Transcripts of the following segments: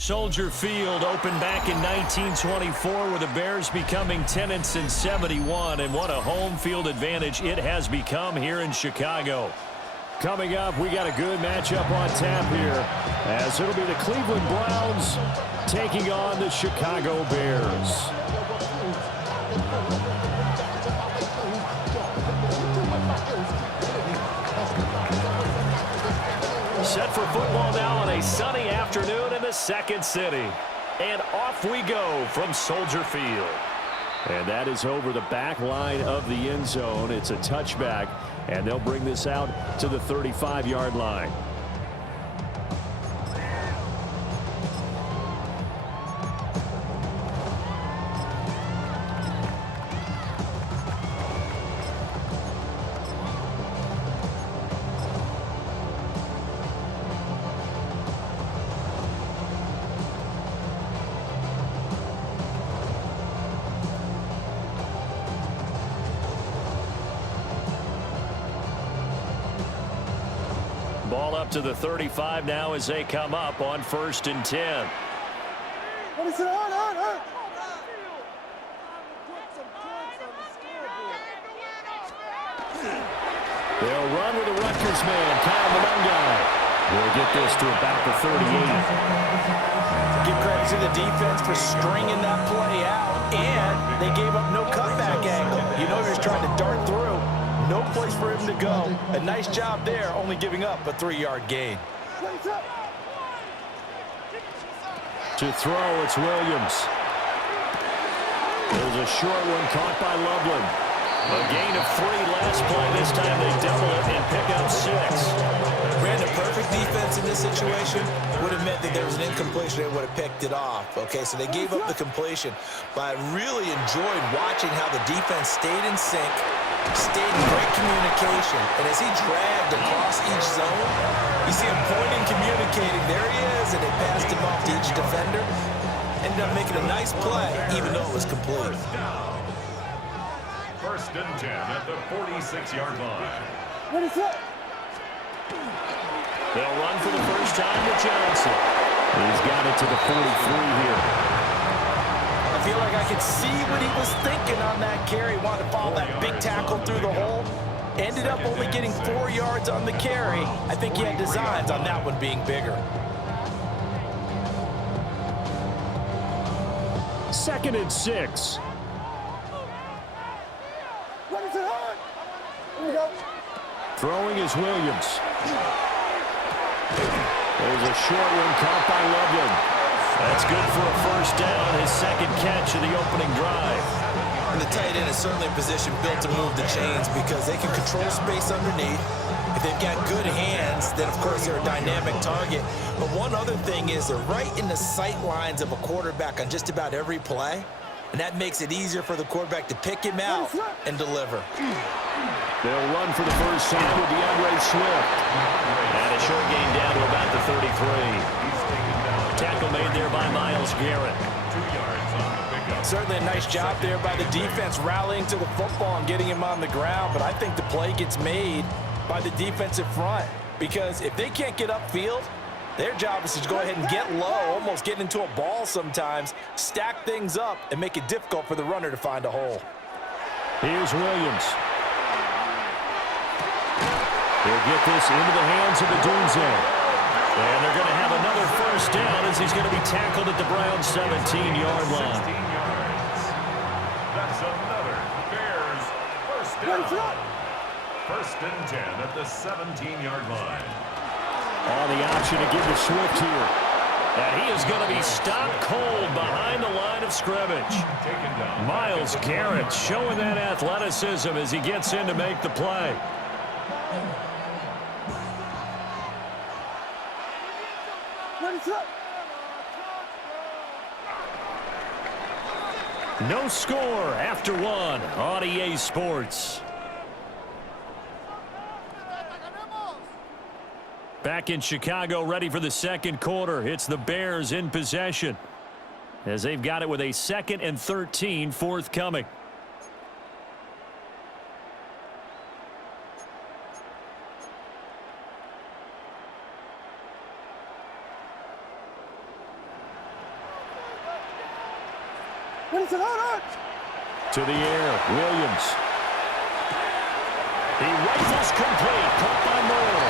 Soldier Field opened back in 1924 with the Bears becoming tenants in 71, and what a home field advantage it has become here in Chicago. Coming up, we got a good matchup on tap here, as it'll be the Cleveland Browns taking on the Chicago Bears. Set for football now on a sunny afternoon in the second city. And off we go from Soldier Field. And that is over the back line of the end zone. It's a touchback, and they'll bring this out to the 35-yard line. Ball up to the 35 now as they come up on 1st and 10. They'll run with the Rutgers man, Kyle Monungai. We'll get this to about the 38. Give credit to the defense for stringing that play out, and they gave up no cutback angle. You know you're just trying to dart through. No place for him to go. A nice job there, only giving up a 3-yard gain. To throw, it's Williams. There's a short one caught by Loveland. A gain of 3 last play. This time they double it and pick up 6. Ran a perfect defense in this situation. Would have meant that there was an incompletion. They would have picked it off. Okay, so they gave up the completion. But I really enjoyed watching how the defense stayed in sync, stayed in great communication. And as he dragged across each zone, you see him pointing, communicating. There he is, and they passed him off to each defender. Ended up making a nice play, even though it was complete. 1st and 10 at the 46-yard line. What is that? They'll run for the first time with Johnson. He's got it to the 43 here. I feel like I could see what he was thinking on that carry. Wanted to follow that big tackle through the hole. Ended up only getting 4 yards on the carry. I think he had designs on that one being bigger. 2nd and 6. What is it on? Here we go. Throwing is Williams. There's a short one caught by Loveland. That's good for a first down, his second catch of the opening drive. And the tight end is certainly a position built to move the chains because they can control space underneath. If they've got good hands, then of course they're a dynamic target. But one other thing is they're right in the sight lines of a quarterback on just about every play. And that makes it easier for the quarterback to pick him out and deliver. They'll run for the first time with DeAndre Swift. And a short gain down to about the 33. Tackle made there by Myles Garrett. 2 yards on the pickup. Certainly a nice job there by the defense rallying to the football and getting him on the ground. But I think the play gets made by the defensive front. Because if they can't get upfield, their job is to go ahead and get low, almost get into a ball sometimes, stack things up, and make it difficult for the runner to find a hole. Here's Williams. He'll get this into the hands of the Dunze. And they're going to have another first down as he's going to be tackled at the Browns' 17-yard line. 16 yards. That's another Bears first down. 1st and 10 at the 17-yard line. On the option to give to Swift here. And he is going to be stopped cold behind the line of scrimmage. Myles Garrett showing that athleticism as he gets in to make the play. What is that? No score after 1 on EA Sports. Back in Chicago, ready for the second quarter. It's the Bears in possession as they've got it with a 2nd and 13 forthcoming. What is it? Hold on. To the air, Williams. He rifles complete, caught by Moore.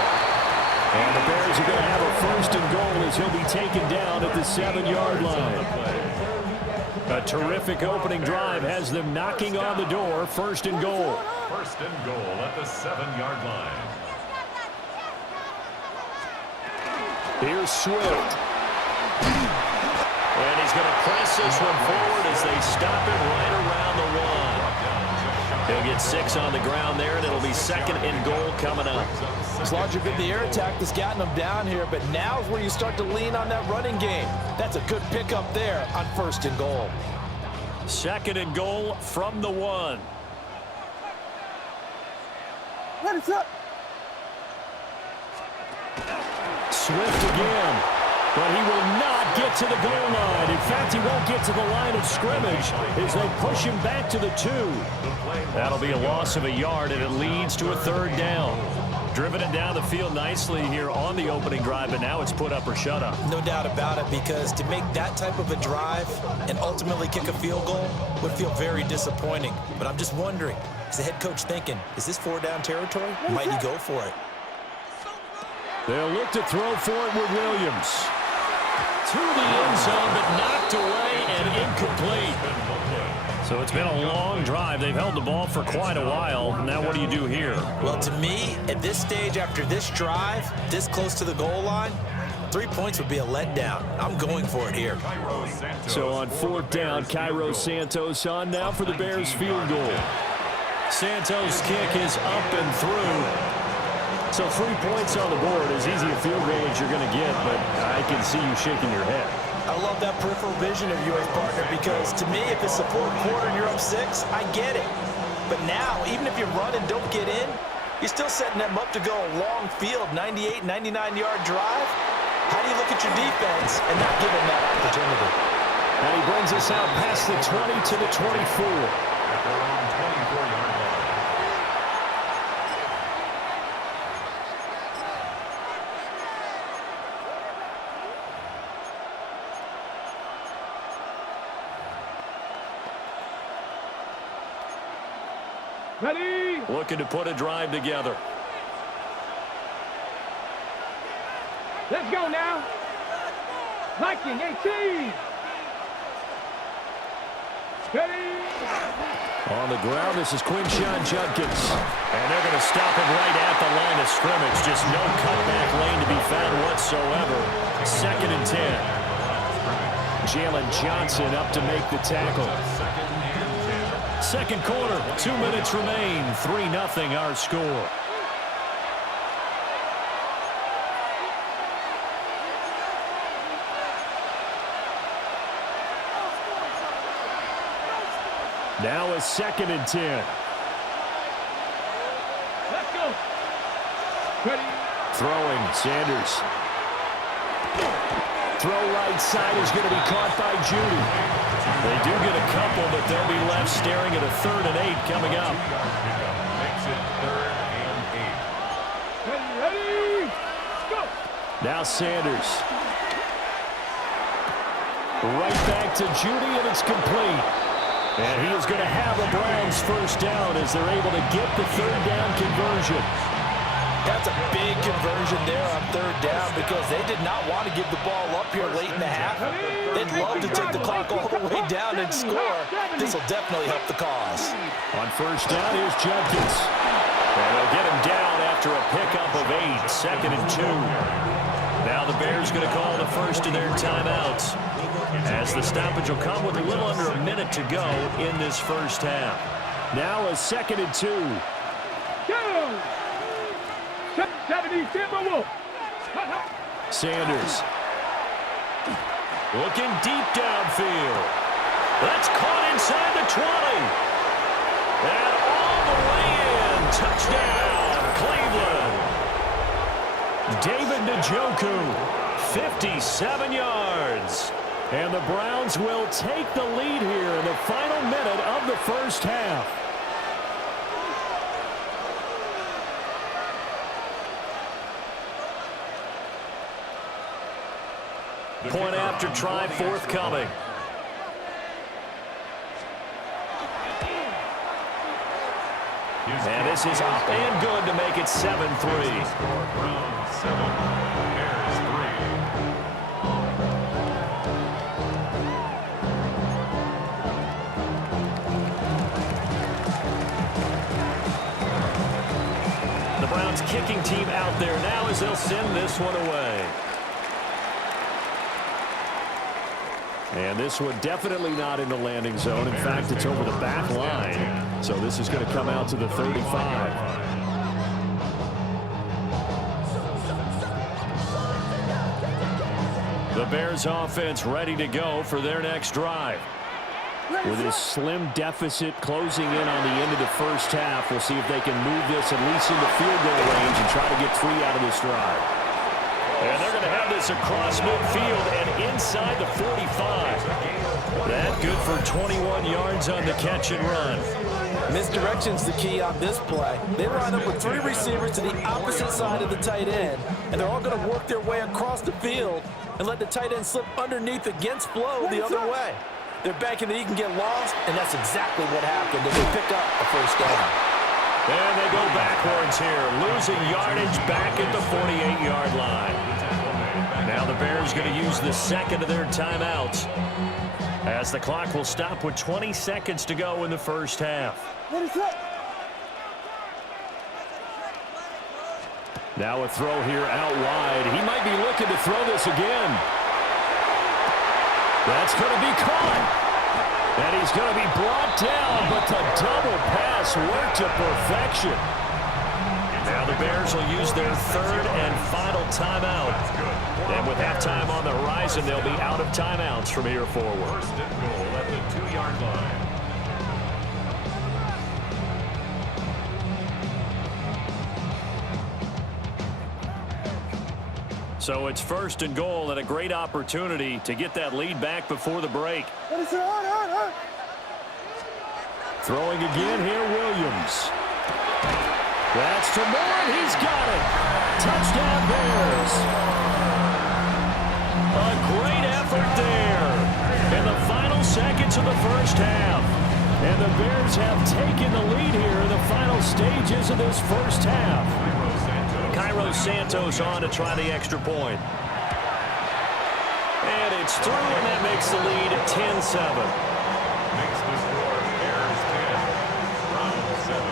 And the Bears are going to have a first and goal as he'll be taken down at the 7-yard line. A terrific opening drive has them knocking on the door. First and goal. First and goal at the 7-yard line. Here's Swift. And he's going to press this one forward as they stop it right around the 1. He'll get 6 on the ground there, and it'll be second and goal coming up. It's largely been the air attack that's gotten them down here, but now's where you start to lean on that running game. That's a good pickup there on first and goal. Second and goal from the 1. What is it? Swift again. But he will not get to the goal line. In fact, he won't get to the line of scrimmage as they push him back to the 2. That'll be a loss of a yard, and it leads to a third down. Driven it down the field nicely here on the opening drive, but now it's put up or shut up. No doubt about it, because to make that type of a drive and ultimately kick a field goal would feel very disappointing. But I'm just wondering, is the head coach thinking, is this 4-down territory? Might he go for it? They'll look to throw for it with Williams. To the end zone, but knocked away and incomplete. So it's been a long drive. They've held the ball for quite a while. Now what do you do here? Well, to me, at this stage, after this drive, this close to the goal line, 3 points would be a letdown. I'm going for it here. So on 4th down, Cairo Santos on now for the Bears field goal. Santos' kick is up and through. So 3 points on the board, as easy a field goal as you're going to get, but I can see you shaking your head. I love that peripheral vision of yours, partner, because to me, if it's the 4th quarter and you're up 6, I get it. But now, even if you run and don't get in, you're still setting them up to go a long field, 98, 99-yard drive. How do you look at your defense and not give them that opportunity? And he brings us out past the 20 to the 24. At their own 24-yard line. Ready? Looking to put a drive together. Let's go now. Viking 18. Ready? On the ground, this is Quinshon Judkins. And they're going to stop him right at the line of scrimmage. Just no cutback lane to be found whatsoever. Second and 10. Jalen Johnson up to make the tackle. Second quarter, 2 minutes remain. 3-0 our score. Now a second and 10. Let's go. Ready? Throwing, Sanders. Throw right side is going to be caught by Judy. They do get a couple, but they'll be left staring at a 3rd and 8 coming up. Makes it 3rd and 8. Ready? Let's go. Now Sanders. Right back to Judy, and it's complete. And he is going to have a Browns first down as they're able to get the 3rd down conversion. That's a big conversion there on 3rd down because they did not want to give the ball up here late in the half. They'd love to take the clock all the way down and score. This will definitely help the cause. On first down, here's Judkins. And they'll get him down after a pickup of 8. Second and 2. Now the Bears going to call the first of their timeouts, as the stoppage will come with a little under a minute to go in this first half. Now a second and 2. Go. 70 Timberwolves. Sanders. Looking deep downfield. That's caught inside the 20. And all the way in. Touchdown, Cleveland. David Njoku, 57 yards. And the Browns will take the lead here in the final minute of the first half. Point after try forthcoming. And this is up and good to make it 7-3. Browns 7, Bears 3. The Browns kicking team out there now as they'll send this one away. And this one definitely not in the landing zone. In fact, it's over the back line. So this is going to come out to the 35. The Bears offense ready to go for their next drive. With this slim deficit closing in on the end of the first half, we'll see if they can move this at least into field goal range and try to get 3 out of this drive. And they're going to have this across midfield and inside the 45. That good for 21 yards on the catch and run. Misdirection's the key on this play. They line up with 3 receivers to the opposite side of the tight end, and they're all going to work their way across the field and let the tight end slip underneath against flow the other way. They're banking that he can get lost, and that's exactly what happened as they pick up a first down. And they go backwards here, losing yardage back at the 48-yard line. Now the Bears going to use the second of their timeouts as the clock will stop with 20 seconds to go in the first half. Now a throw here out wide. He might be looking to throw this again. That's going to be caught. And he's going to be brought down, but the double pass worked to perfection. Now the Bears will use their third and final timeout. And with halftime on the horizon, they'll be out of timeouts from here forward. First and goal at the 2-yard line. So it's first and goal and a great opportunity to get that lead back before the break. Throwing again here, Williams. That's to Moore, and he's got it. Touchdown, Bears. A great effort there in the final seconds of the first half. And the Bears have taken the lead here in the final stages of this first half. Cairo Santos on to try the extra point. And it's through, and that makes the lead at 10-7. Makes the score Bears 10, Browns 7.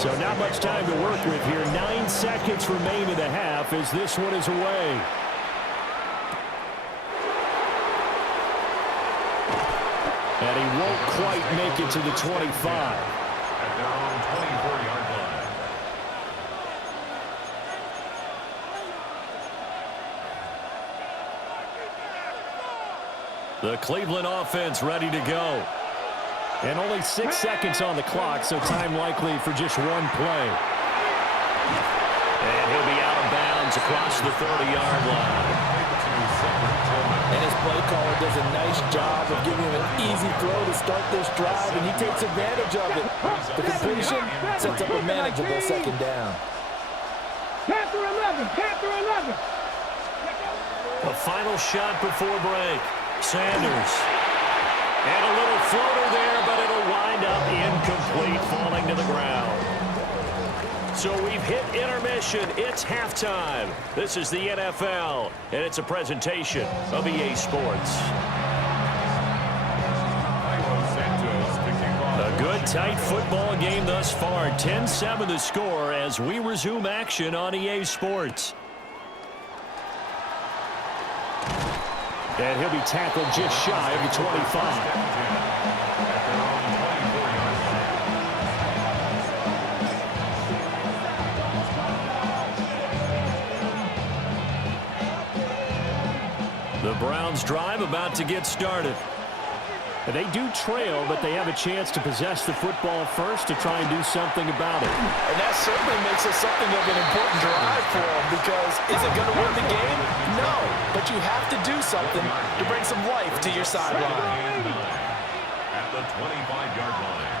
So not much time to work with here. 9 seconds remain in the half as this one is away. And he won't quite make it to the 25. At their own 24-yard line. The Cleveland offense ready to go. And only 6 seconds on the clock, so time likely for just one play. And he'll be out of bounds across the 30-yard line. And his play caller does a nice job of giving him an easy throw to start this drive, and he takes advantage of it. The completion sets up a manageable second down. Panther 11, Panther 11. A final shot before break. Sanders. And a little floater there, but it'll wind up incomplete, falling to the ground. So we've hit intermission. It's halftime. This is the NFL, and it's a presentation of EA Sports. A good, tight football game thus far. 10-7 the score as we resume action on EA Sports. And he'll be tackled just shy of the 25. The Browns drive about to get started. And they do trail, but they have a chance to possess the football first to try and do something about it. And that certainly makes it something of an important drive for them, because is it going to win the game? No, but you have to do something to bring some life to your sideline. At the 25-yard line.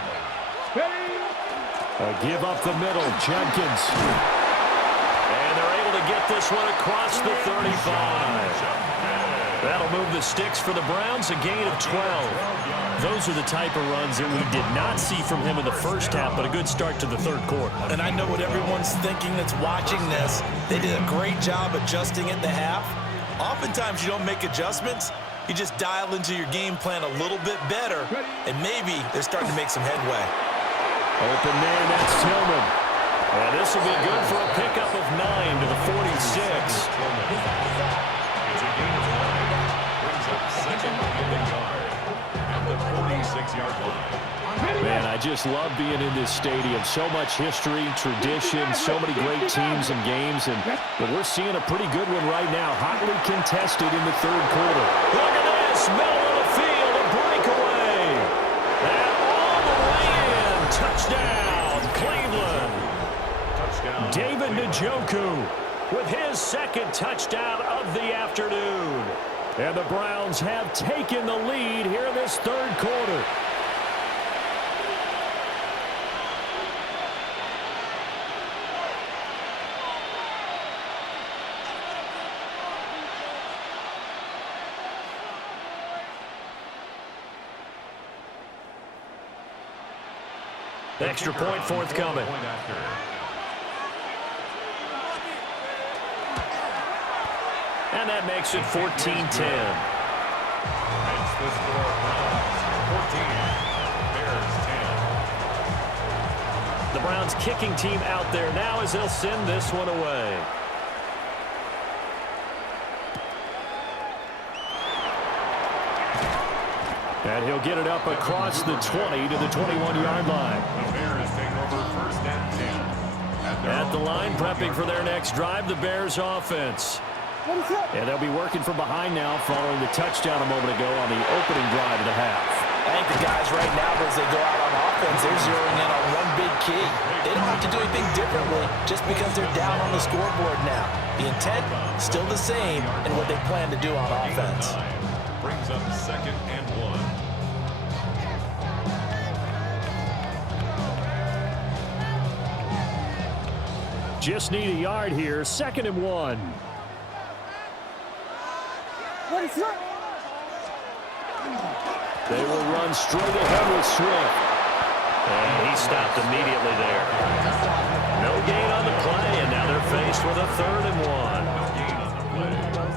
A give up the middle, Jenkins. And they're able to get this one across the 35. That'll move the sticks for the Browns, a gain of 12. Those are the type of runs that we did not see from him in the first half, but a good start to the third quarter. And I know what everyone's thinking that's watching this. They did a great job adjusting at the half. Oftentimes you don't make adjustments. You just dial into your game plan a little bit better, and maybe they're starting to make some headway. Open man, that's Tillman. And this will be good for a pickup of 9 to the 46. It's a gain of 9. Brings up second in the yard at the 46-yard line. Man, I just love being in this stadium. So much history, tradition, so many great teams and games. But we're seeing a pretty good one right now. Hotly contested in the third quarter. Look at this. Middle of the field, a breakaway. And all the way in. Touchdown, Cleveland. Touchdown. David Njoku with his second touchdown of the afternoon. And the Browns have taken the lead here in this third quarter. Extra point forthcoming. And that makes it 14-10. Makes the score Browns 14, Bears 10. The Browns kicking team out there now as they'll send this one away. And he'll get it up across the 20 to the 21-yard line. The Bears take over first and 10. At the line, prepping for their next drive, the Bears offense. And they'll be working from behind now following the touchdown a moment ago on the opening drive of the half. I think the guys right now, as they go out on offense, they're zeroing in on one big key. They don't have to do anything differently just because they're down on the scoreboard now. The intent, still the same in what they plan to do on offense. Brings up second and 1. Just need a yard here, second and 1. They will run straight ahead with Swift. And he stopped immediately there. No gain on the play, and now they're faced with a third and 1.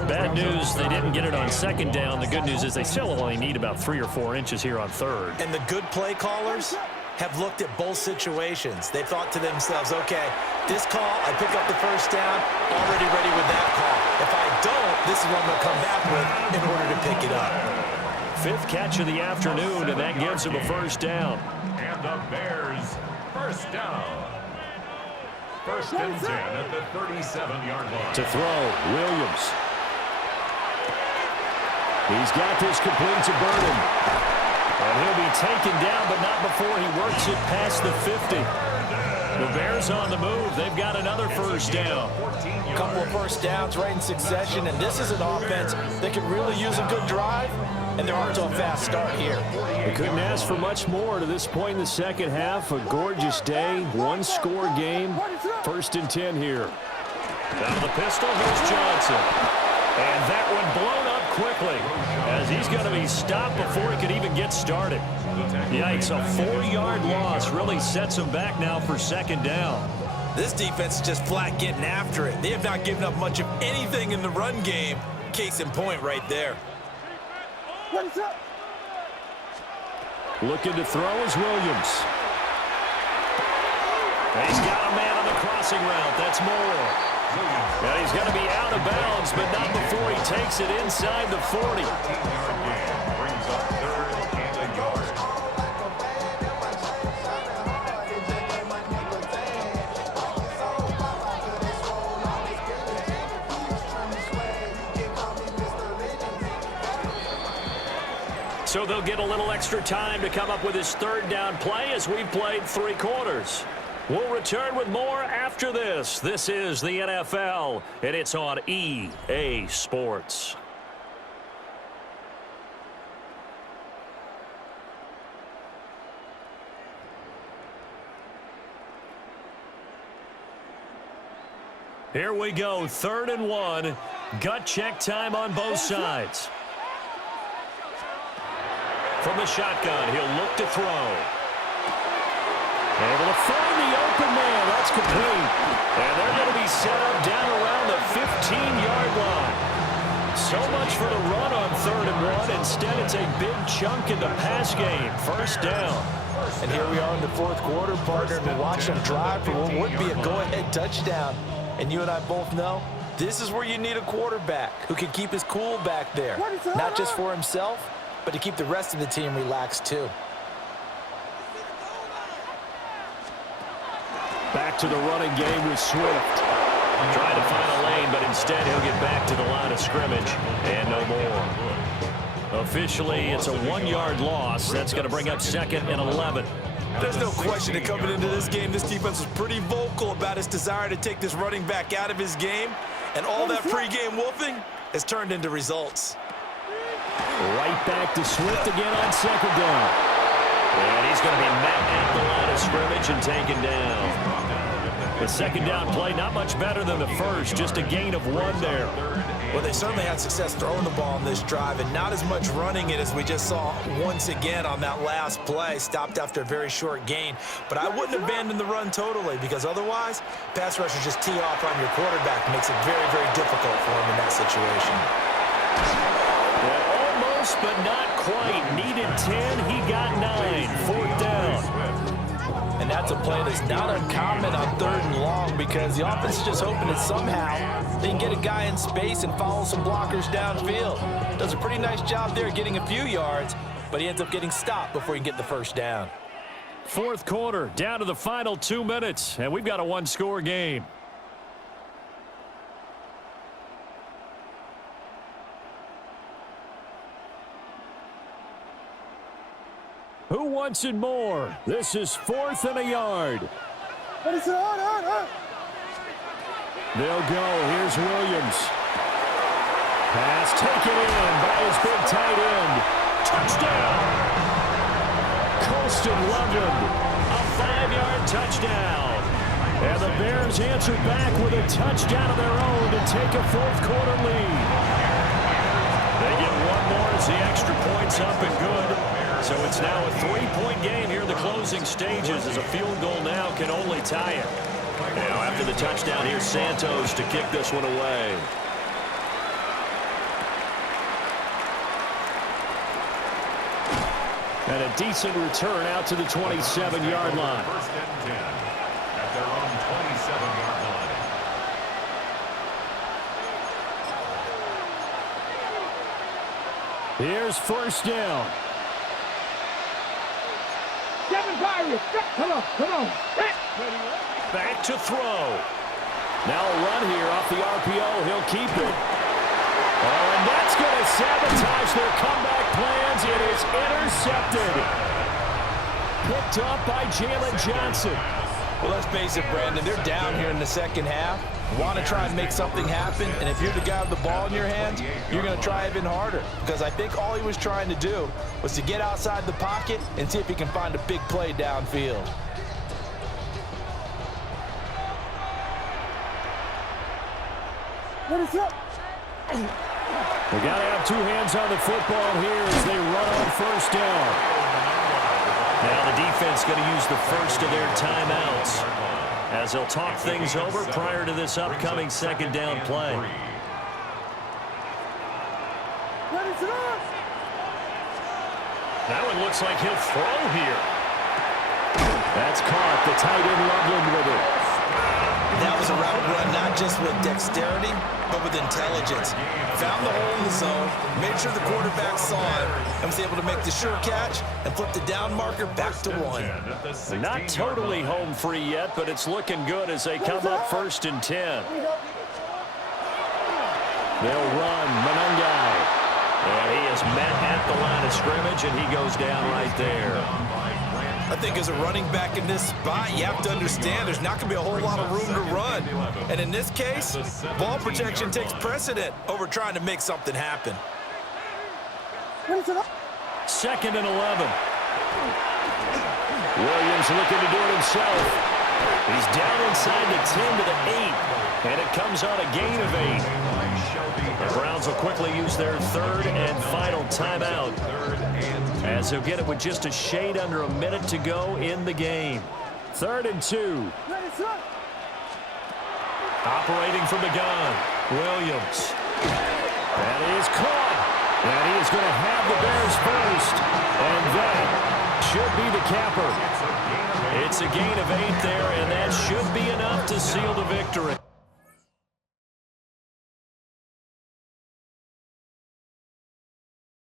Bad news, they didn't get it on second down. The good news is they still only need about 3 or 4 inches here on third. And the good play callers have looked at both situations. They thought to themselves, okay, this call, I pick up the first down, already ready with that call. If I don't, this is what I'm going to come back with in order to pick it up. 5th catch of the afternoon, and that gives him a first down. And the Bears first down. First and 10 at the 37-yard line. To throw, Williams. He's got this complete to Burden. And he'll be taken down, but not before he works it past the 50. The Bears on the move. They've got another first down. A couple of first downs right in succession, and this is an offense that could really use a good drive, and they're off to a fast start here. They couldn't ask for much more to this point in the second half. A gorgeous day, one-score game. First and 10 here. Down the pistol, here's Johnson. And that one blown up quickly as he's going to be stopped before he could even get started. Yikes, a 4-yard loss really sets him back now for second down. This defense is just flat getting after it. They have not given up much of anything in the run game. Case in point right there. Looking to throw is Williams. And he's got a man on the crossing route. That's Moore. And he's going to be out of bounds, but not before he takes it inside the 40. Brings up third and a yard. So they'll get a little extra time to come up with his third down play as we've played 3 quarters. We'll return with more after this. This is the NFL, and it's on EA Sports. Here we go, 3rd and 1. Gut check time on both sides. From the shotgun, he'll look to throw. Able to find the open man. That's complete. And they're going to be set up down around the 15-yard line. So much for the run on 3rd and 1. Instead, it's a big chunk in the pass game. 1st down. And here we are in the 4th quarter, partner, and watch them drive for what would be a go-ahead touchdown. And you and I both know this is where you need a quarterback who can keep his cool back there. Not just for himself, but to keep the rest of the team relaxed too. Back to the running game with Swift. Trying to find a lane, but instead he'll get back to the line of scrimmage. And no more. Officially, it's a 1-yard loss. That's going to bring up 2nd and 11. There's no question that coming into this game, this defense was pretty vocal about its desire to take this running back out of his game. And all that pregame wolfing has turned into results. Right back to Swift again on 2nd down. And he's going to be met at the line of scrimmage and taken down. The 2nd down play, not much better than the first, just a gain of 1 there. Well, they certainly had success throwing the ball on this drive and not as much running it as we just saw once again on that last play. Stopped after a very short gain. But I wouldn't abandon the run totally because otherwise, pass rushers just tee off on your quarterback. Makes it very, very difficult for him in that situation. Well, almost, but not quite. Needed 10, he got 9. 4th down. And that's a play that's not uncommon on 3rd and long because the offense is just hoping that somehow they can get a guy in space and follow some blockers downfield. Does a pretty nice job there getting a few yards, but he ends up getting stopped before he can get the 1st down. 4th quarter, down to the final 2 minutes, and we've got a 1-score game. Who wants it more? This is 4th and a yard. They'll go. Here's Williams. Pass taken in by his big tight end. Touchdown. Colston Loveland. A 5-yard touchdown. And the Bears answer back with a touchdown of their own to take a 4th quarter lead. They get 1 more as the extra point's up and good. So it's now a 3-point game here in the closing stages as a field goal now can only tie it. Now after the touchdown, here's Santos to kick this one away. And a decent return out to the 27-yard line. 1st and 10 at their own 27-yard line. Here's 1st down. 7 Pirates. Come on. Back to throw. Now a run here off the RPO. He'll keep it. Oh, and that's going to sabotage their comeback plans. It is intercepted. Picked up by Jalen Johnson. Well, let's face it, Brandon. They're down here in the 2nd half. Want to try and make something happen, and if you're the guy with the ball in your hands, you're going to try even harder because I think all he was trying to do was to get outside the pocket and see if he can find a big play downfield. What is up? They got to have 2 hands on the football here as they run on 1st down. Now the defense going to use the first of their timeouts as they'll talk things over prior to this upcoming 2nd down play. That one looks like he'll throw here. That's caught. The tight end Loveland with it. That was a route run not just with dexterity, but with intelligence. Found the hole in the zone, made sure the quarterback saw it, and was able to make the sure catch and flip the down marker back to 1. Not totally home free yet, but it's looking good as they come up 1st and 10. They'll run Monungai. And he is met at the line of scrimmage, and he goes down right there. I think as a running back in this spot, you have to understand there's not going to be a whole lot of room to run. And in this case, ball protection takes precedent over trying to make something happen. 2nd and 11. Williams looking to do it himself. He's down inside the 10 to the 8. And it comes on a gain of 8. The Browns will quickly use their third and final timeout, as they'll get it with just a shade under a minute to go in the game. 3rd and 2. Operating from the gun, Williams. That is caught. And he is going to have the Bears first. And that should be the capper. It's a gain of 8 there, and that should be enough to seal the victory.